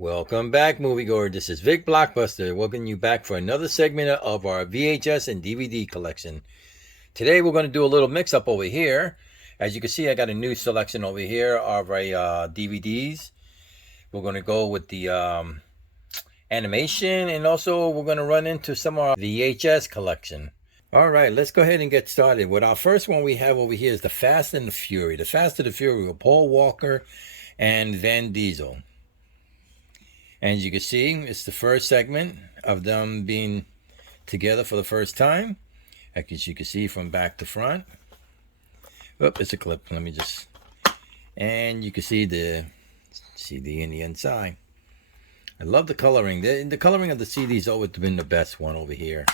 Welcome back, moviegoer. This is Vic Blockbuster, welcoming you back for another segment of our VHS and DVD collection. Today, we're going to do a little mix-up over here. As you can see, I got a new selection over here of our DVDs. We're going to go with the animation, and also we're going to run into some of our VHS collection. All right, let's go ahead and get started. With our first one we have over here is The Fast and the Fury. The Fast and the Fury with Paul Walker and Vin Diesel. And as you can see, it's the first segment of them being together for the first time. As you can see from back to front. Oh, it's a clip. Let me just... And you can see the CD in the inside. I love the coloring. The coloring of the CD's always been the best one over here.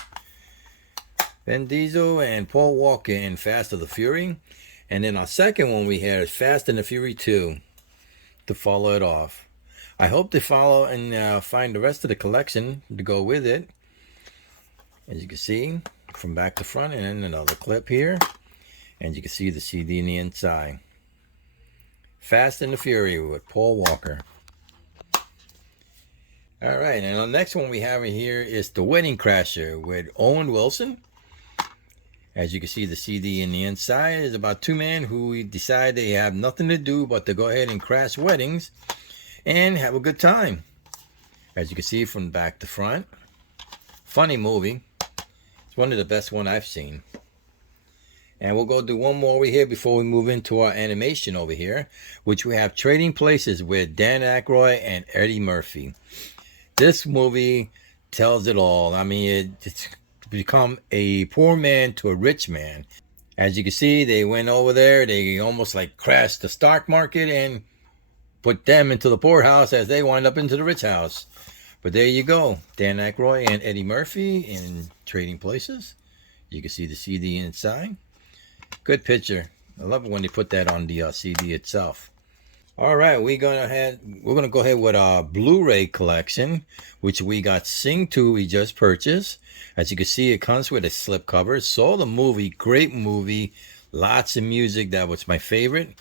Vin Diesel and Paul Walker in Fast and the Fury. And then our second one we have is Fast and the Fury 2 to follow it off. I hope they follow and find the rest of the collection to go with it. As you can see, from back to front, and then another clip here. And you can see the CD in the inside. Fast and the Fury with Paul Walker. All right, and the next one we have here is The Wedding Crasher with Owen Wilson. As you can see, the CD in the inside is about two men who decide they have nothing to do but to go ahead and crash weddings and have a good time. As you can see from back to front. Funny movie. It's one of the best one I've seen. And we'll go do one more over here before we move into our animation over here, which we have Trading Places with Dan Aykroyd and Eddie Murphy. This movie tells it all. I mean, it's become a poor man to a rich man. As you can see, they went over there. They almost like crashed the stock market and put them into the poorhouse as they wind up into the rich house. But there you go. Dan Aykroyd and Eddie Murphy in Trading Places. You can see the CD inside. Good picture. I love it when they put that on the CD itself. All right, we're gonna go ahead with our Blu-ray collection, which we got Sing 2 we just purchased. As you can see, it comes with a slipcover. Saw the movie, great movie, lots of music. That was my favorite.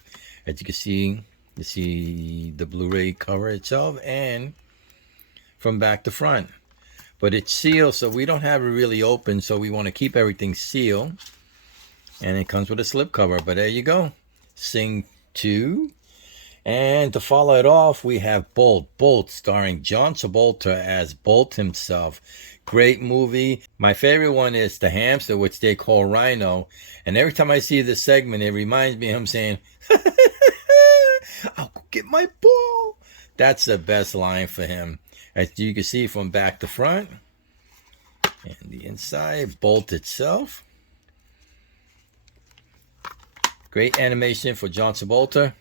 As you can see, you see the Blu-ray cover itself and from back to front. But it's sealed, so we don't have it really open, so we want to keep everything sealed. And it comes with a slipcover, but there you go. Sing 2. And to follow it off, we have Bolt, starring John Travolta as Bolt himself. Great movie. My favorite one is the hamster, which they call Rhino. And every time I see this segment, it reminds me of him saying, I'll go get my ball. That's the best line for him. As you can see from back to front. And the inside, Bolt itself. Great animation for John Travolta.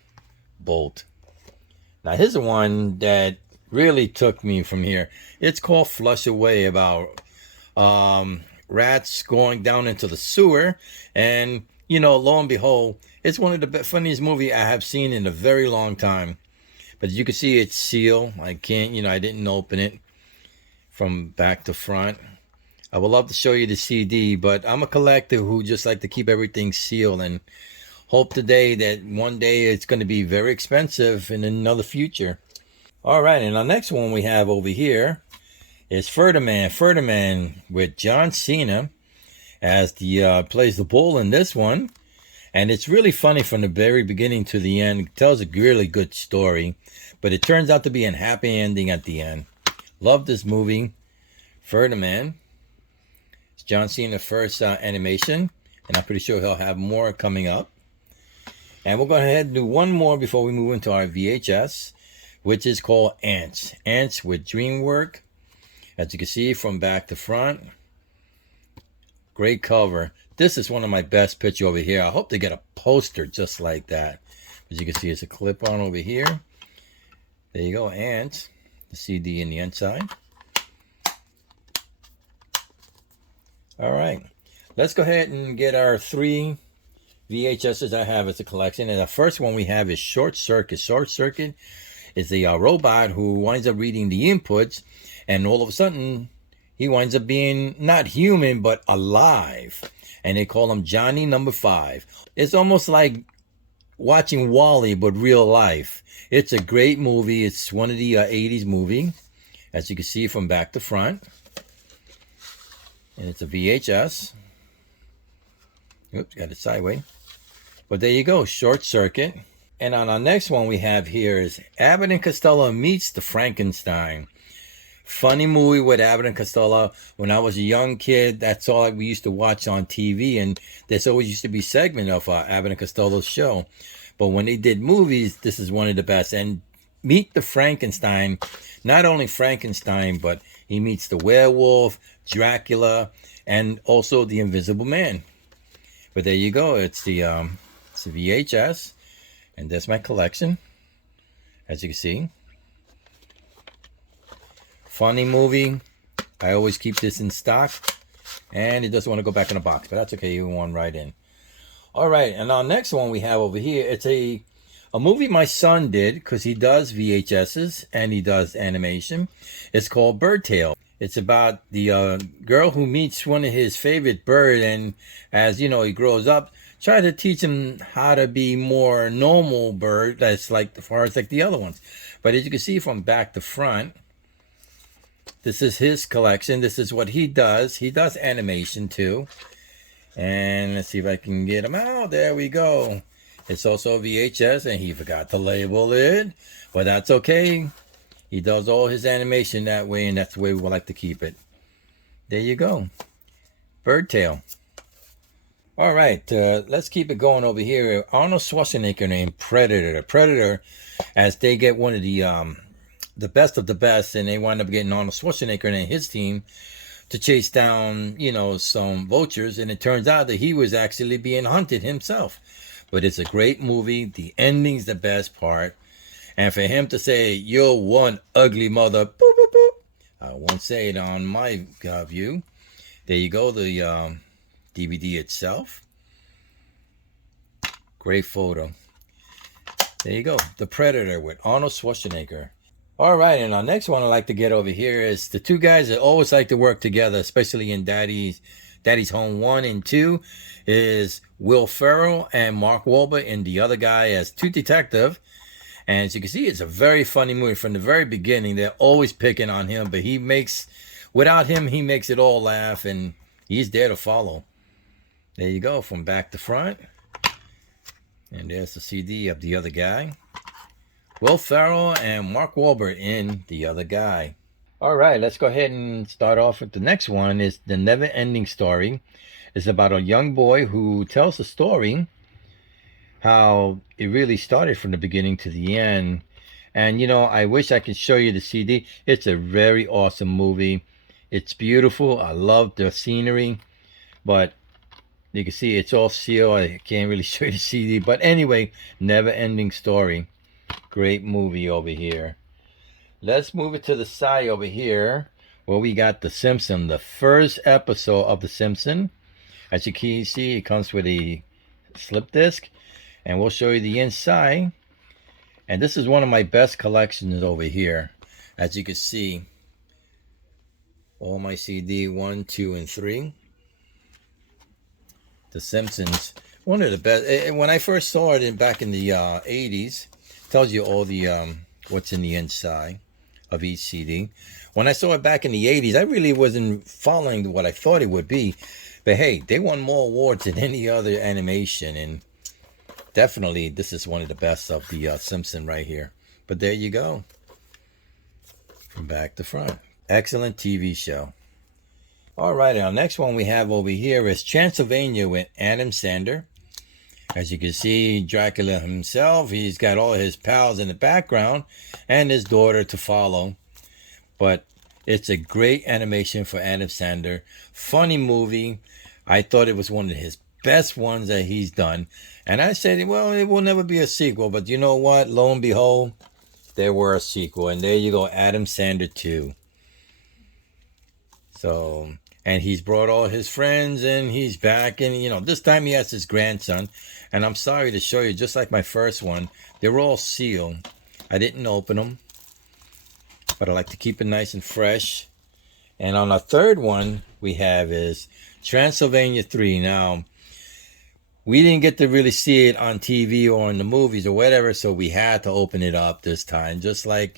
Bolt. Now here's the one that really took me from here. It's called Flush Away, about rats going down into the sewer, and you know, lo and behold, it's one of the funniest movies I have seen in a very long time. But as you can see, it's sealed. I didn't open it from back to front. I would love to show you the CD, but I'm a collector who just like to keep everything sealed and hope today that one day it's going to be very expensive in another future. All right, and our next one we have over here is Ferdinand with John Cena as the plays the bull in this one. And it's really funny from the very beginning to the end. It tells a really good story, but it turns out to be a happy ending at the end. Love this movie. Ferdinand. It's John Cena's first animation, and I'm pretty sure he'll have more coming up. And we'll go ahead and do one more before we move into our VHS, which is called Ants. Ants with DreamWorks. As you can see from back to front. Great cover. This is one of my best pictures over here. I hope they get a poster just like that. As you can see, it's a clip on over here. There you go, Ants. The CD in the inside. All right. Let's go ahead and get our three VHSs I have as a collection. And the first one we have is Short Circuit. Short Circuit is the robot who winds up reading the inputs, and all of a sudden he winds up being not human but alive, and they call him Johnny Number 5. It's almost like watching Wall-E, but real life. It's a great movie. It's one of the 80s movie, as you can see from back to front. And it's a VHS. Oops, got it sideways. But there you go, Short Circuit. And on our next one we have here is Abbott and Costello meets the Frankenstein. Funny movie with Abbott and Costello. When I was a young kid, that's all we used to watch on TV, and there's always used to be segment of Abbott and Costello's show. But when they did movies, this is one of the best. And Meet the Frankenstein, not only Frankenstein, but he meets the werewolf, Dracula, and also the Invisible Man. But there you go. It's the VHS, and that's my collection, as you can see. Funny movie. I always keep this in stock, and it doesn't want to go back in the box, but that's okay. You can one right in. All right, and our next one we have over here, it's a movie my son did, because he does VHSs and he does animation. It's called Bird Tale. It's about the girl who meets one of his favorite bird, and as you know, he grows up, try to teach him how to be more normal bird, that's like as far as like the other ones. But as you can see from back to front, this is his collection. This is what he does. He does animation too. And let's see if I can get him out. There we go. It's also VHS, and he forgot to label it, but that's okay. He does all his animation that way, and that's the way we would like to keep it. There you go. Bird Tale. All right, let's keep it going over here. Arnold Schwarzenegger named Predator. Predator, as they get one of the best of the best, and they wind up getting Arnold Schwarzenegger and his team to chase down, you know, some vultures, and it turns out that he was actually being hunted himself. But it's a great movie. The ending's the best part. And for him to say, "You're one ugly mother," boop, boop, boop, I won't say it on my view. There you go, the DVD itself. Great photo. There you go, The Predator with Arnold Schwarzenegger. All right, and our next one I'd like to get over here is the two guys that always like to work together, especially in Daddy's Home 1 and 2, is Will Ferrell and Mark Wahlberg, and the other guy as two detectives. And as you can see, it's a very funny movie from the very beginning. They're always picking on him, but without him, he makes it all laugh, and he's there to follow. There you go, from back to front. And there's the CD of the other guy. Will Ferrell and Mark Wahlberg in The Other Guy. All right, let's go ahead and start off with the next one. Is The Never Ending Story. It's about a young boy who tells the story how it really started from the beginning to the end. And you know, I wish I could show you the CD. It's a very awesome movie. It's beautiful. I love the scenery, but you can see it's all sealed. I can't really show you the CD, but anyway, Never Ending Story. Great movie over here. Let's move it to the side over here where we got The Simpson, the first episode of The Simpson. As you can see, it comes with a slip disc, and we'll show you the inside. And this is one of my best collections over here. As you can see, all my CD 1, 2, and 3. The Simpsons, one of the best. When I first saw it back in the 80s, tells you all the what's in the inside of each CD. When I saw it back in the 80s, I really wasn't following what I thought it would be. But hey, they won more awards than any other animation, and definitely this is one of the best of the Simpson right here. But there you go, from back to front. Excellent TV show. All right, our next one we have over here is Transylvania with Adam Sandler. As you can see, Dracula himself, he's got all his pals in the background and his daughter to follow. But it's a great animation for Adam Sandler. Funny movie. I thought it was one of his best ones that he's done. And I said, well, it will never be a sequel. But you know what? Lo and behold, there were a sequel. And there you go, Adam Sandler 2. So, and he's brought all his friends, and he's back. And, you know, this time he has his grandson. And I'm sorry to show you, just like my first one, they were all sealed. I didn't open them, but I like to keep it nice and fresh. And on our third one we have is Transylvania 3. Now, we didn't get to really see it on TV or in the movies or whatever, so we had to open it up this time, just like,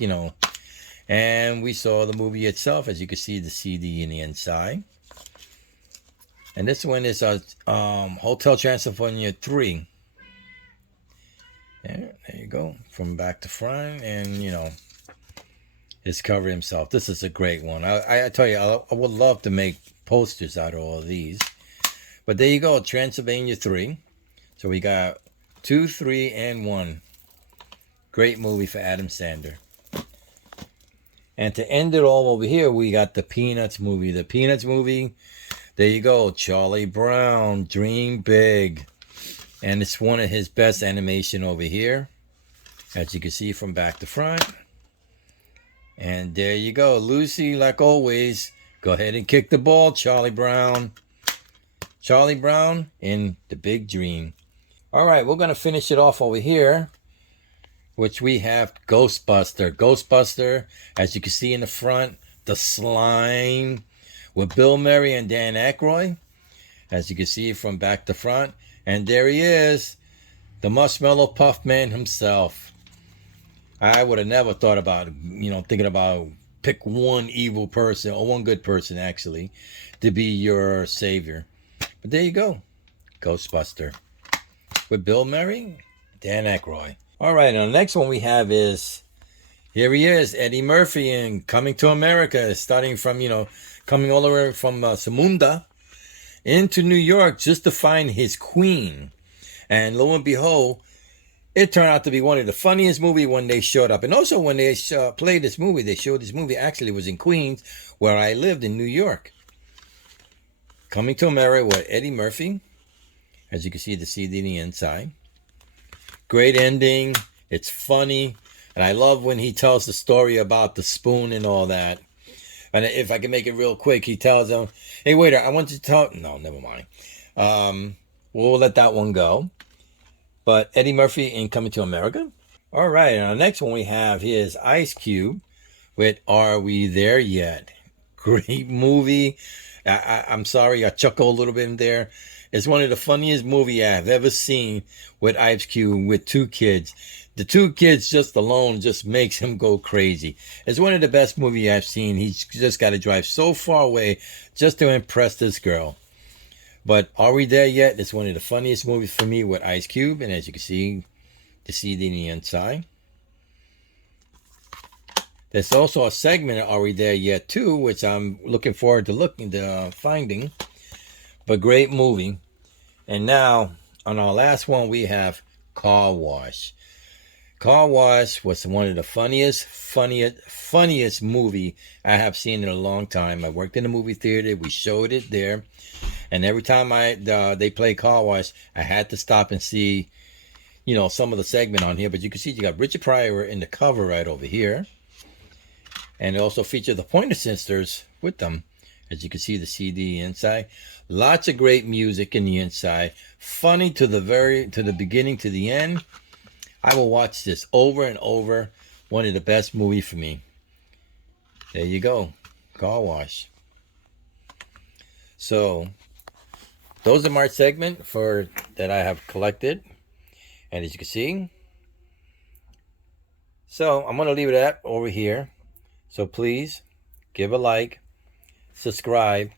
and we saw the movie itself. As you can see, the CD in the inside. And this one is Hotel Transylvania 3. Yeah, there you go. From back to front, and, his cover himself. This is a great one. I tell you, I would love to make posters out of all of these. But there you go, Transylvania 3. So we got 2, 3, and 1. Great movie for Adam Sandler. And to end it all over here, we got the Peanuts movie. The Peanuts movie, there you go, Charlie Brown, Dream Big. And it's one of his best animation over here, as you can see from back to front. And there you go, Lucy, like always. Go ahead and kick the ball, Charlie Brown. Charlie Brown in The Big Dream. All right, we're going to finish it off over here, which we have Ghostbuster. Ghostbuster, as you can see in the front, the slime with Bill Murray and Dan Aykroyd, as you can see from back to front. And there he is, the Marshmallow Puff Man himself. I would have never thought about, thinking about pick one evil person, or one good person actually, to be your savior. But there you go, Ghostbuster with Bill Murray, Dan Aykroyd. All right, and the next one we have is, here he is, Eddie Murphy in Coming to America, starting from, coming all the way from Zamunda into New York just to find his queen. And lo and behold, it turned out to be one of the funniest movies when they showed up. And also when they played this movie, they showed this movie actually was in Queens, where I lived in New York. Coming to America with Eddie Murphy. As you can see, the CD in the inside. Great ending. It's funny. And I love when he tells the story about the spoon and all that. And if I can make it real quick, he tells them, hey, waiter, I want you to tell... No, never mind. We'll let that one go. But Eddie Murphy in Coming to America. All right, and our next one we have here is Ice Cube with Are We There Yet? Great movie. I'm sorry, I chuckled a little bit in there. It's one of the funniest movies I've ever seen with Ice Cube with two kids. The two kids just alone just makes him go crazy. It's one of the best movies I've seen. He's just got to drive so far away just to impress this girl. But Are We There Yet? It's one of the funniest movies for me with Ice Cube. And as you can see, the CD in the inside. There's also a segment of Are We There Yet too, which I'm looking forward to finding. But great movie. And now, on our last one, we have Car Wash. Car Wash was one of the funniest movie I have seen in a long time. I worked in the movie theater. We showed it there. And every time they play Car Wash, I had to stop and see, some of the segment on here. But you can see you got Richard Pryor in the cover right over here. And it also featured the Pointer Sisters with them. As you can see, the CD inside. Lots of great music in the inside. Funny to the beginning to the end. I will watch this over and over. One of the best movies for me. There you go. Car Wash. So, those are my segment that I have collected. And as you can see. So, I'm going to leave it at over here. So please, give a like, subscribe,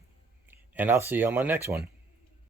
and I'll see you on my next one.